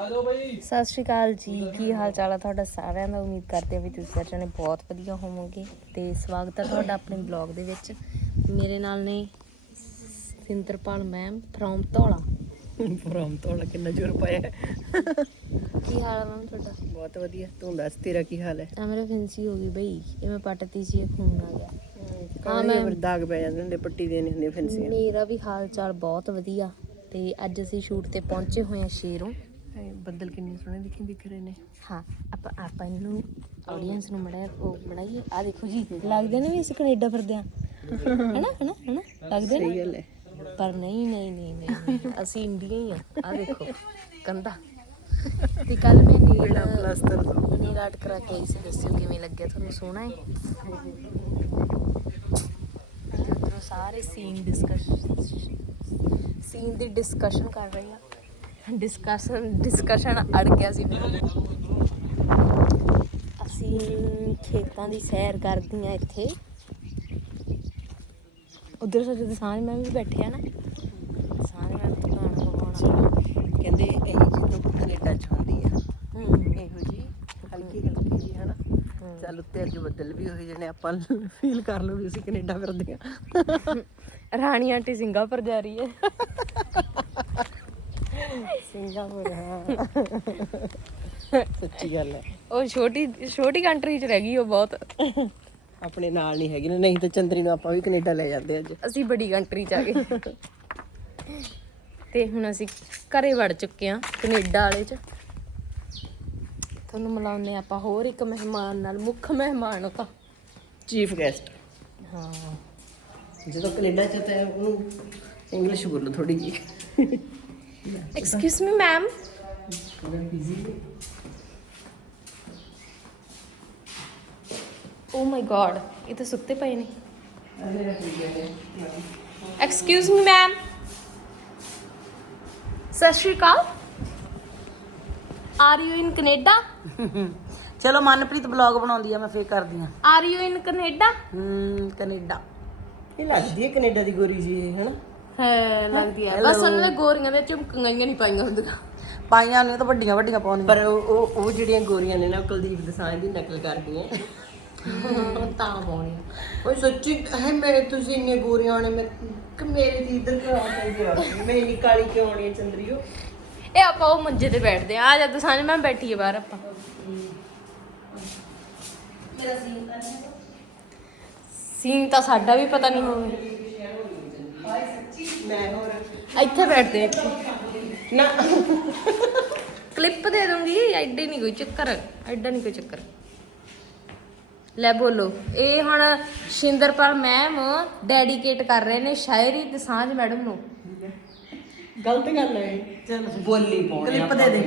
ਆ ਸਤਿ ਸ਼੍ਰੀ ਅਕਾਲ ਜੀ ਕੀ ਹਾਲ ਚਾਲ ਹੈ ਤੁਹਾਡਾ ਸਾਰਿਆਂ ਦਾ? ਉਮੀਦ ਕਰਦੇ ਹਾਂ ਵੀ ਤੁਸੀਂ ਸਾਰੇ ਜਣੇ ਬਹੁਤ ਵਧੀਆ ਹੋਵੋਗੇ। ਤੇ ਸਵਾਗਤ ਹੈ ਤੁਹਾਡਾ ਆਪਣੇ ਬਲੌਗ ਦੇ ਵਿੱਚ। ਮੇਰੇ ਨਾਲ ਨੇ Sinderpal ma'am from Dhaula. From ਤੋਲਾ ਕਿੰਨਾ ਜ਼ੋਰ ਪਾਇਆ। ਕੀ ਹਾਲ ਹੈ ਮੈਮ ਤੁਹਾਡਾ? ਬਹੁਤ ਵਧੀਆ। ਤੂੰ ਦੱਸ ਤੇਰਾ ਕੀ ਹਾਲ ਹੈ? ਆ ਮੇਰੇ ਫਿੰਸੀ ਹੋ ਗਈ ਬਈ। ਇਹ ਮੈਂ ਪੱਟਤੀ ਸੀ ਇਹ ਖੂਨ ਆ ਗਿਆ। ਹਾਂ ਮੈਂ- ਦਾਗ ਪੈ ਜਾਂਦੇ ਹੁੰਦੇ ਪੱਟੀ ਦੇ ਨਹੀਂ ਹੁੰਦੀਆਂ ਫੈਂਸੀਆਂ ਮੇਰਾ ਵੀ ਹਾਲ ਚਾਲ ਬਹੁਤ ਵਧੀਆ। ਤੇ ਅੱਜ ਅਸੀਂ ਸ਼ੂਟ ਤੇ ਪਹੁੰਚੇ ਹੋਏ ਹਾਂ ਸ਼ੇਰੋਂ। ਹਾਏ, ਬੱਦਲ ਕਿੰਨੇ ਸੋਹਣੇ ਦਿਖੀ ਦਿਖ ਰਹੇ ਨੇ। ਹਾਂ ਆਪਾਂ ਆਪਾਂ ਇਹਨੂੰ ਆਡੀਅנס ਨੂੰ ਮੜਾ ਉਹ ਬਣਾਈਏ ਆ ਦੇਖੋ ਜੀ ਲੱਗਦੇ ਨੇ ਵੀ ਅਸੀਂ ਕੈਨੇਡਾ ਫਿਰਦੇ ਆ ਹੈਨਾ ਹੈਨਾ ਹੈਨਾ? ਲੱਗਦੇ ਨੇ? ਸਹੀ ਗੱਲ ਹੈ। ਪਰ ਨਹੀਂ ਨਹੀਂ ਨਹੀਂ ਨਹੀਂ ਅਸੀਂ ਇੰਡੀਆ ਹੀ ਆ ਆ ਦੇਖੋ ਕੰਦਾ ਤੇ ਕੱਲ ਮੈਂ ਨੀਲ ਪਲਾਸਟਰ ਨੀਲ ਆਰਟ ਕਰਾ ਕੇ ਆਈ ਸੀ ਦੱਸਿਓ ਕਿਵੇਂ ਲੱਗਿਆ ਤੁਹਾਨੂੰ? ਸੋਹਣਾ ਹੈ? ਸਾਰੇ ਸੀਨ ਡਿਸਕਸ਼ਨ ਸੀਨ ਦੀ ਡਿਸਕਸ਼ਨ ਕਰ ਰਹੀ ਆ ਡਿਸਕਸ਼ਨ ਡਿਸਕਸ਼ਨ ਅੜ ਗਿਆ ਸੀ ਅਸੀਂ ਖੇਤਾਂ ਦੀ ਸੈਰ ਕਰਦੀਆਂ ਇੱਥੇ। ਉਧਰ ਸੱਚ ਦਸਾਂਝ ਮੈਂ ਵੀ ਬੈਠੇ ਆ ਨਾ। ਦਸਾਂਝ ਮੈਂ ਪਕਾਉਣਾ ਪਕਾਉਣਾ। ਕਹਿੰਦੇ ਇਹ ਜਦੋਂ ਕੈਨੇਡਾ ਚ ਹੁੰਦੀ ਆ। ਇਹੋ ਜੀ ਹਲਕੀ ਹਲਕੀ ਜੀ ਹਨਾ? ਚੱਲ ਉੱਤੇ ਅੱਜ ਬੱਦਲ ਵੀ ਹੋਏ ਜਣੇ ਆਪਾਂ ਫੀਲ ਕਰ ਲਓ ਵੀ ਅਸੀਂ ਕੈਨੇਡਾ ਫਿਰਦੇ ਆ। ਰਾਣੀ ਆਂਟੀ ਸਿੰਗਾਪੁਰ ਜਾ ਰਹੀ ਹੈ। ਸਿੰਗਾਪੁਰ ਹਾਂ ਸੱਚੀ ਗੱਲ ਹੈ ਉਹ ਛੋਟੀ ਛੋਟੀ ਕੰਟਰੀ 'ਚ ਰਹਿ ਗਈ ਉਹ ਬਹੁਤ। ਆਪਣੇ ਨਾਲ ਨਹੀਂ ਹੈਗੀ ਨਾ ਨਹੀਂ ਤਾਂ ਚੰਦਰੀ ਨੂੰ ਆਪਾਂ ਵੀ ਕੈਨੇਡਾ ਲੈ ਜਾਂਦੇ ਅੱਜ। ਅਸੀਂ ਬੜੀ ਕੰਟਰੀ 'ਚ ਆ ਗਏ। ਤੇ ਹੁਣ ਅਸੀਂ ਘਰੇ ਵੜ ਚੁੱਕੇ ਆ ਕੈਨੇਡਾ ਵਾਲੇ 'ਚ। ਤੁਹਾਨੂੰ ਮਿਲਾਉਂਦੇ ਆਪਾਂ ਹੋਰ ਇੱਕ ਮਹਿਮਾਨ ਨਾਲ ਮੁੱਖ ਮਹਿਮਾਨ ਉਹ ਤਾਂ ਚੀਫ ਗੈਸਟ ਹਾਂ। ਜਦੋਂ ਕੈਨੇਡਾ ਚ ਤਾਂ ਉਹਨੂੰ ਇੰਗਲਿਸ਼ ਬੋਲੋ ਥੋੜੀ ਜੀ excuse me ma'am oh my god Oh ਇਹ ਤਾਂ ਸੁੱਤੇ ਪਏ ਨੇ ਐਕਸਕਿਊਜ਼ ਮੀ ਮੈਮ ਸਤਿ ਸ਼੍ਰੀ ਅਕਾਲ ਆਰ ਯੂ ਇਨ ਕੈਨੇਡਾ ਚਲੋ ਮਨਪ੍ਰੀਤ ਬਲੌਗ ਬਣਾਉਂਦੀ ਆ ਮੈਂ ਫੇਰ ਕਰਦੀ ਆ। ਆਰ ਯੂ ਇਨ ਕੈਨੇਡਾ ਹੂੰ ਕੈਨੇਡਾ ਇਹ ਲੱਗਦੀ ਹੈ ਕੈਨੇਡਾ ਦੀ ਗੋਰੀ ਜੀ ਇਹ ਹਨਾ? ਹੈ ਲੱਗਦੀ ਹੈ। ਬਸ ਉਹਨਾਂ ਦੇ ਗੋਰੀਆਂ ਦੇ ਝੁਮਕੀਆਂ ਹੀ ਨਹੀਂ ਪਾਈਆਂ ਹੁੰਦੀਆਂ। ਪਾਈਆਂ ਨੇ ਤਾਂ ਵੱਡੀਆਂ ਵੱਡੀਆਂ ਪਾਉਂਦੀਆਂ ਪਰ ਉਹ ਉਹ- ਉਹ ਜਿਹੜੀਆਂ ਗੋਰੀਆਂ ਨੇ ਨਾ ਉਹ ਕੁਲਦੀਪ ਦਸਾਂਝ ਦੀ ਨਕਲ ਕਰਦੀਆਂ। ਤਾਂ ਪਾਉਣੀਆਂ। ਓਏ ਸੱਚੀ ਹੈ ਮੇਰੇ ਤੁਸੀਂ ਇੰਨੇ ਗੋਰੀਆਂ ਨੇ ਮੈਂ ਕਿ ਮੇਰੇ ਤੇ ਇਧਰ ਕਿਉਂ ਚਾਹੀਦੀ ਆ ਮੈਂ ਇੰਨੀ ਕਾਲੀ ਕਿਉਂ ਆਣੀ ਹੈ ਚੰਦਰੀਓ? ਇਹ ਆਪਾਂ ਉਹ ਮੰਜੇ ਤੇ ਬੈਠਦੇ ਆ ਆ ਜਾ ਦਸਾਂਝ ਮੈਂ ਬੈਠੀਏ ਬਾਹਰ ਆਪਾਂ। ਸੀਨ ਤਾਂ ਸਾਡਾ ਵੀ ਪਤਾ ਨਹੀਂ ਹੋਵੇ। ਮੈਂ ਹੋਰ ਇੱਥੇ ਬੈਠਦੇ ਨਾ। ਕਲਿੱਪ ਦੇ ਦੂੰਗੀ ਐਡੇ ਨਹੀਂ ਕੋਈ ਚੱਕਰ ਐਡਾ ਨਹੀਂ ਕੋਈ ਚੱਕਰ। ਲੈ ਬੋਲੋ ਇਹ ਹੁਣ ਸ਼ਿੰਦਰਪਾਲ ਮੈਮ ਡੈਡੀਕੇਟ ਕਰ ਰਹੇ ਨੇ ਸ਼ਾਇਰੀ ਦਸਾਂਝ ਮੈਡਮ ਨੂੰ। ਗਲਤ ਗੱਲ ਹੈ। ਚਲ। ਬੋਲੀ ਪਾਉਣੀ ਕਲਿੱਪ ਦੇ ਦੇ।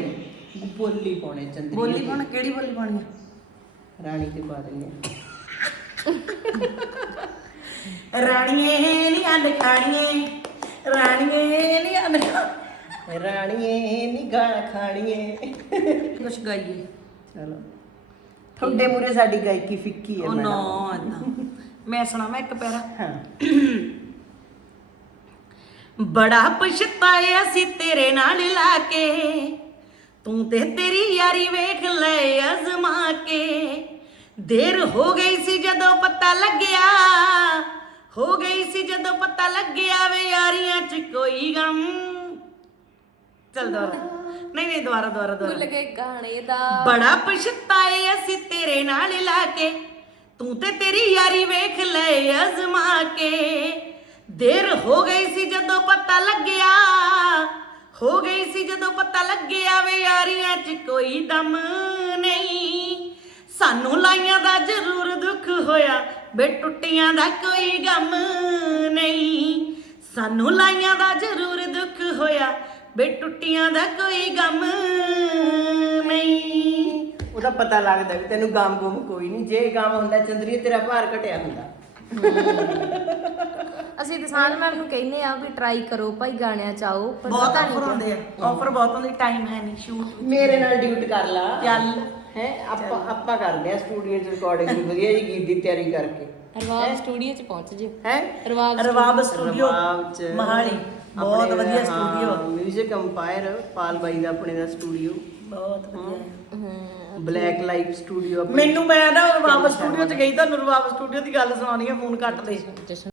ਬੋਲੀ ਪਾਉਣੇ ਚੰਦਰੀ ਬੋਲੀ ਪਾਉਣ ਕਿਹੜੀ ਬੋਲੀ ਪਾਉਣੀ ਆ? ਰਾਣੀ ਤੇ ਪਾ ਦਿੰਦੇ ਰਾਣੀਏ ਨੀ ਅੰਡ ਖਾਣੀਏ ਰਾਣੀਏ ਨੀ ਅੰਡ ਰਾਣੀਏ ਨੀ ਗਾਣਾ ਖਾਣੀਏ। ਕੁਛ ਗਾਈਏ। ਚਲੋ। ਤੁਹਾਡੇ ਮੂਰੇ ਸਾਡੀ ਗਾਇਕੀ ਫਿੱਕੀ ਹੈ ਉਹ। ਨਾ ਏਦਾਂ ਮੈਂ ਸੁਣਾਵਾਂ ਇੱਕ ਪੈਰਾ। ਹਾਂ। ਬੜਾ ਪਛਤਾਇਆ ਸੀ ਤੇਰੇ ਨਾਲ ਲਾ ਕੇ। ਤੂੰ ਤੇ ਤੇਰੀ ਯਾਰੀ ਵੇਖ ਲੈ ਅਜ਼ਮਾ ਕੇ। ਦੇਰ ਹੋ ਗਈ ਸੀ ਜਦੋਂ ਪਤਾ ਲੱਗਿਆ ਹੋ ਗਈ ਸੀ ਜਦੋਂ ਪਤਾ ਲੱਗਿਆ ਵੇ ਯਾਰੀਆਂ 'ਚ ਕੋਈ ਗਮ। ਚੱਲ ਦੁਬਾਰਾ ਨਹੀਂ ਨਹੀਂ ਦੁਬਾਰਾ ਦੁਬਾਰਾ ਦੁਬਾਰਾ। ਭੁੱਲ ਗਏ ਗਾਣੇ ਦਾ। ਬੜਾ ਪਛਤਾਏ ਅਸੀਂ ਤੇਰੇ ਨਾਲ ਲਾ ਕੇ। ਤੂੰ ਤੇ ਤੇਰੀ ਯਾਰੀ ਵੇਖ ਲੈ ਅਜ਼ਮਾ ਕੇ। ਦੇਰ ਹੋ ਗਈ ਸੀ ਜਦੋਂ ਪਤਾ ਲੱਗਿਆ। ਹੋ ਗਈ ਸੀ ਜਦੋਂ ਪਤਾ ਲੱਗਿਆ ਵੇ ਯਾਰੀਆਂ 'ਚ ਕੋਈ ਦਮ ਨਹੀਂ। ਸਾਨੂੰ ਲਾਈਆਂ ਦਾ ਜ਼ਰੂਰ ਹੋਇਆ ਬੇ ਟੁੱਟੀਆਂ ਦਾ ਕੋਈ ਗਮ ਨਹੀਂ। ਸਾਨੂੰ ਲਾਈਆਂ ਦਾ ਜ਼ਰੂਰ ਦੁੱਖ ਹੋਇਆ ਬੇ ਟੁੱਟੀਆਂ ਦਾ ਕੋਈ ਗਮ ਨਹੀਂ। ਉਹਦਾ ਪਤਾ ਲੱਗਦਾ ਵੀ ਤੈਨੂੰ ਗਮ ਗੁਮ ਕੋਈ ਨਹੀਂ। ਜੇ ਗਮ ਹੁੰਦਾ ਚੰਦਰੀ ਤੇਰਾ ਭਾਰ ਘਟਿਆ ਹੁੰਦਾ। ਅਸੀਂ ਦਸਾਂਝ ਮੈਮ ਨੂੰ ਕਹਿੰਦੇ ਆ ਵੀ ਟਰਾਈ ਕਰੋ ਭਾਈ ਗਾਣਿਆਂ ਚ ਆਓ ਪਰ ਬਹੁਤ ਪਤਾ ਆਫਰ ਨਹੀਂ ਹੁੰਦੇ ਆ। ਆਫਰ ਬਹੁਤ ਹੁੰਦੇ ਟਾਈਮ ਹੈ ਨਹੀਂ ਸ਼ੂਟ ਮੇਰੇ ਨਾਲ ਡਿਊਟ ਕਰ ਲਾ। ਚੱਲ। ਹੈ ਆਪਾਂ ਆਪਾਂ ਕਰਦੇ ਆ ਸਟੂਡੀਓ ਚ ਰਿਕਾਰਡਿੰਗ ਦੀ ਵਧੀਆ ਜੀ ਗੀਤ ਦੀ ਤਿਆਰੀ ਕਰਕੇ। ਰਵਾਬ ਸਟੂਡੀਓ ਚ ਪਹੁੰਚ ਜਿਓ। ਹੈ? ਰਵਾਬ ਰਵਾਬ ਸਟੂਡੀਓ ਰਵਾਬ ਚ ਮਹਾਲੀ। ਬਹੁਤ ਵਧੀਆ ਸਟੂਡੀਓ ਮਿਊਜ਼ਿਕ ਅੰਪਾਇਰ ਪਾਲ ਬਾਈ ਦਾ ਆਪਣੇ ਦਾ ਸਟੂਡੀਓ ਬਹੁਤ ਵਧੀਆ। ਬਲੈਕ ਲਾਈਫ ਸਟੂਡੀਓ ਮੈਨੂੰ ਮੈਂ ਨਾ ਰਵਾਬ ਸਟੂਡੀਓ 'ਚ ਗਈ ਤੁਹਾਨੂੰ ਰਵਾਬ ਸਟੂਡੀਓ ਦੀ ਗੱਲ ਸੁਣਾਉਣੀ ਹੈ ਫੋਨ ਕੱਟ ਦੇ।